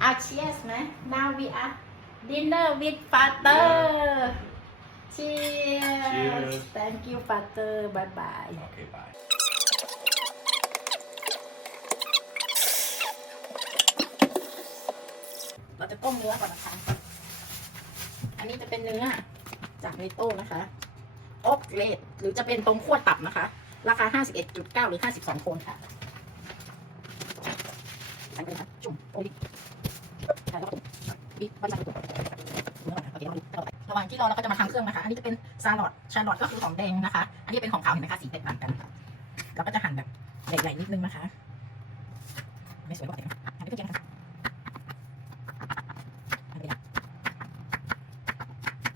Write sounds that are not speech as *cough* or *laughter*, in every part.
เอา cheers ไหม now we are dinner with father cheers Cheers. thank you father bye bye Okay, bye. เราจะต้มเนื้อก่อนนะคะ อันนี้จะเป็นเนื้อจากในตู้นะคะอกเลดหรือจะเป็นตรงขั้วตับนะคะ ราคา 51.9 หรือ 52โคนค่ะใส่ไปเลยค่ะจุ่มโอ้ยใช่แล้วก็ตุ่ม บิ๊กบราดูเข้าไประหว่างที่รอเราก็จะมาทำเครื่องนะคะ อันนี้จะเป็นซาลอดชาลอดก็คือของแดงนะคะ อันนี้เป็นของขาวเห็นไหมคะสีแตกต่างกันเราก็จะหั่นแบบใหญ่ๆนิดนึงนะคะไม่สวยกว่าเด็กนะหั่นไปเพื่อนนะคะหั่นไปอย่าง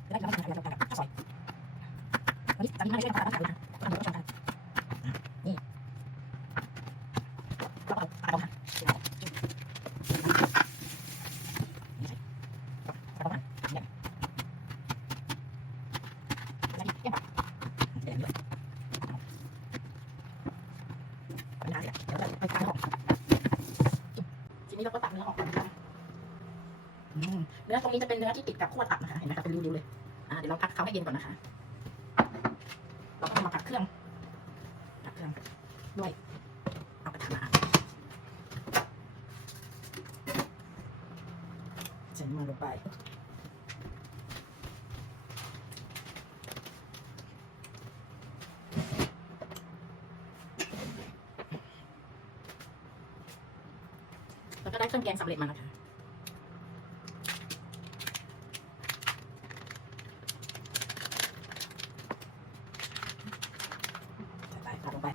แล้วเราก็จะทำอะไรกับข้าวซอยวันนี้ตอนนี้ไม่ได้ช่วยทำอะไรนะคะก็ทำให้ผู้ชมกันนี่แล้วก็เอาปลาดองค่ะจิ้มนี่ใส่ปลาดองค่ะเนี่ยแล้วนี่เยี่ยมปะเดี๋ยวนี้เลยเอาเวลาเนี่ยเดี๋ยวเราไปทานของ ที นี้เราก็ตัดเนื้อออกก่อนนะคะเนื้อตรงนี้จะเป็นเนื้อที่ติดกับขั้วตับนะคะ เห็นไหมคะเป็นริ้วๆเลย อ่า เดี๋ยวเราพักเขาให้เย็นก่อนนะคะ เราก็มาผัดเครื่องผัดเครื่องด้วยเอากระทะมาใส่น้ำมันลงไป แล้วก็ได้ เครื่องแกงสำเร็จมาแล้วค่ะใส่ไปลงไป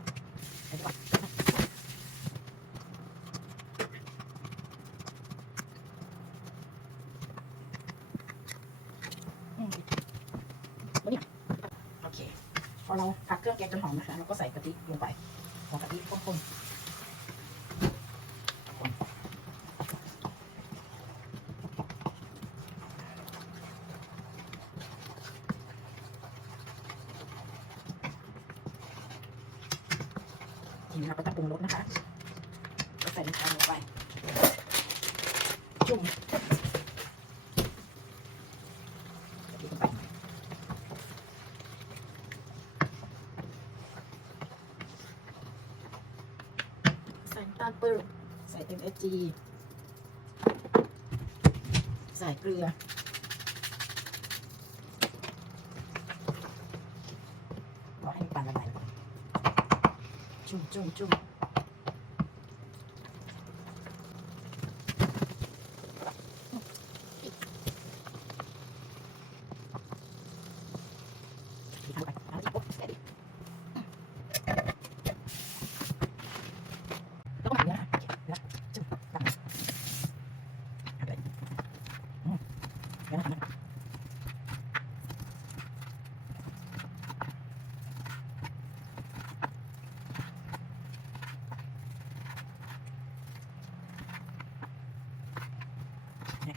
ใส่ดีกว่าอืมแล้วเนี่ยโอเคพอเราผัดเครื่องแกงจนหอมนะคะเราก็ใส่กะทิลงไปหัวกะทิข้นๆ เราก็จะปรุงรสนะคะก็ใส่น้ำตาลลงไป จุ่มใส่น้ำตาลปื้มใส่ MSG ใส่เกลือรอให้น้ำตาลละลาย ก่อน จุ่มจุ่มจุ่มอีกครั้งไปเอาอีกปุ๊บเสร็จแล้วก็หมักเนื้อค่ะโอเคแล้วจุ่มตักเอาไปอืมเดี๋ยวนะคะ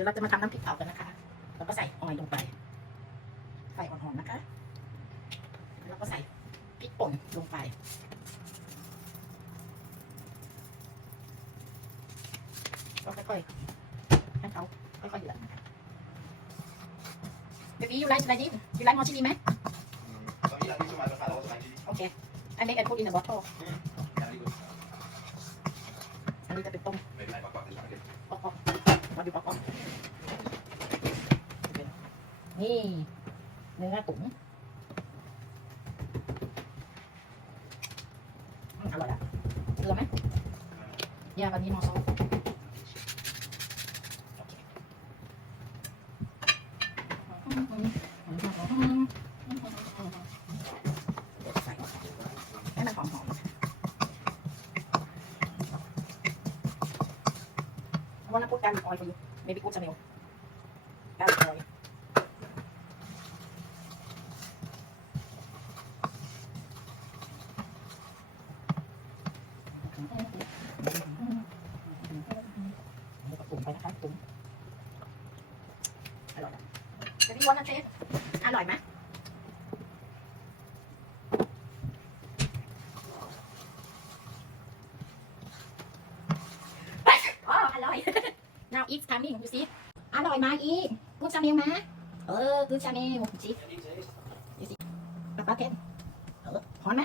ดี๋ยวเราจะมาทำน้ำพริกเผากันนะคะ เราก็ใส่ออยล์ลงไปไฟอ่อนๆนะคะ แล้วก็ใส่พริกป่นลงไป ก็ค่อยๆให้เขาค่อยๆเดือดนะคะเบบี้ยูไลค์อะไรนี่ยูไลค์มอชิลีไหม Mm. So, yeah, these are my avocado, also my chili. โอเค I make and put in the bottle Yeah, very good. อันนี้จะเป็นต้ม Maybe I buck buck this one again. ป๊อกๆมาดูป๊อกๆ นี่เนื้อตุ๋นอร่อยอะเกลือไหมยาบันนี้มอซอให้มันหอมหอมวันนั้นพูดกันออยไปเบบี้กูจะเร็วกันออยงไปนะคะปรุงอร่อยนะ จะมีวันนะเชฟอร่อยไหมอ๋ออร่อย now it's coming you see อร่อยไหมอีกกูชาเมลนะเออกูชาเมลจีปะปะเคนเออหอมไหม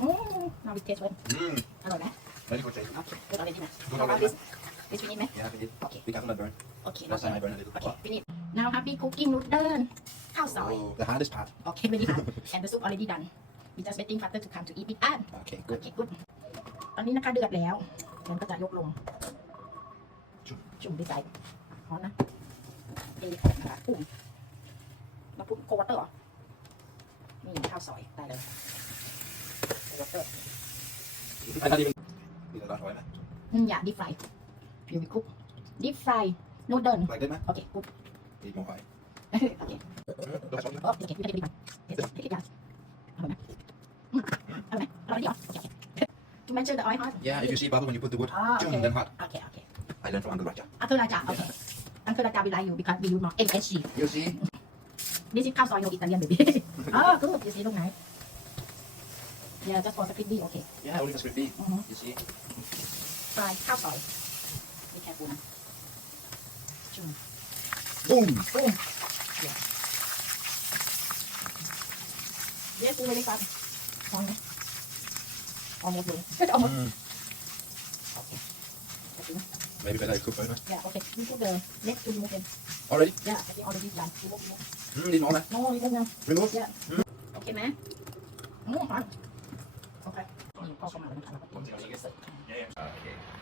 อืม now it tastes well Mm. อร่อยไหม Very good taste. โอเคกูเอาเลยดีนะ Good เอา already. this this we need ไหม Yeah, we did. Okay. Be careful not burn. โอเค Last time I burned a little. โอเค finish now happy cooking noodle ข้าวซอย Oh, the hardest part. โอเค very hard and the soup already done we just waiting father to come to eat it and Okay, โอ good. เค good ตอนนี้นะคะเดือดแล้วมันก็จะยกลง จุ่มจุ่มไปใส่ร้อนนะเทนะคะปุ่มมาปุ่มโควัตเตอร์เหรอ นี่ข้าวซอยได้เลยโควัตเตอร์ I not even. Need a lot of oil, man. อืมอย่า deep fry pure we cook deep fry noodle Like that, man. โอเค good to mention the oil hot? Yeah, if you see bubble when you put the ah, wood, oh, okay. then hot. Okay, okay. I learned from Uncle Raja. Uncle Raja, okay. Yeah. Uncle Raja will like you because we use more MSG. You see? This is cows oil, no Italian baby. oh, *laughs* good. You see, look nice. Yeah, just for script B, okay. Yeah, only for script B. Mm -hmm. You see? Fry cow's oil. Be careful Chum. ปูนะจุ่ม Boom! ปุ้งเดี๋ยวปูไปเลยครับพร้อมไหมเอาหมดเลยเอาหมด Mm. โอเคโอเค Maybe better I cook right, man. Yeah, okay. You put the leg to remove them. Already? Yeah, I think already done. Remove, remove. Mm, need more, man. No, remove now. Remove? Yeah. Okay, man. Mm, fine. Okay. นี่พ่อเข้ามาแล้วนะคะ One thing I should get. Yeah, yeah.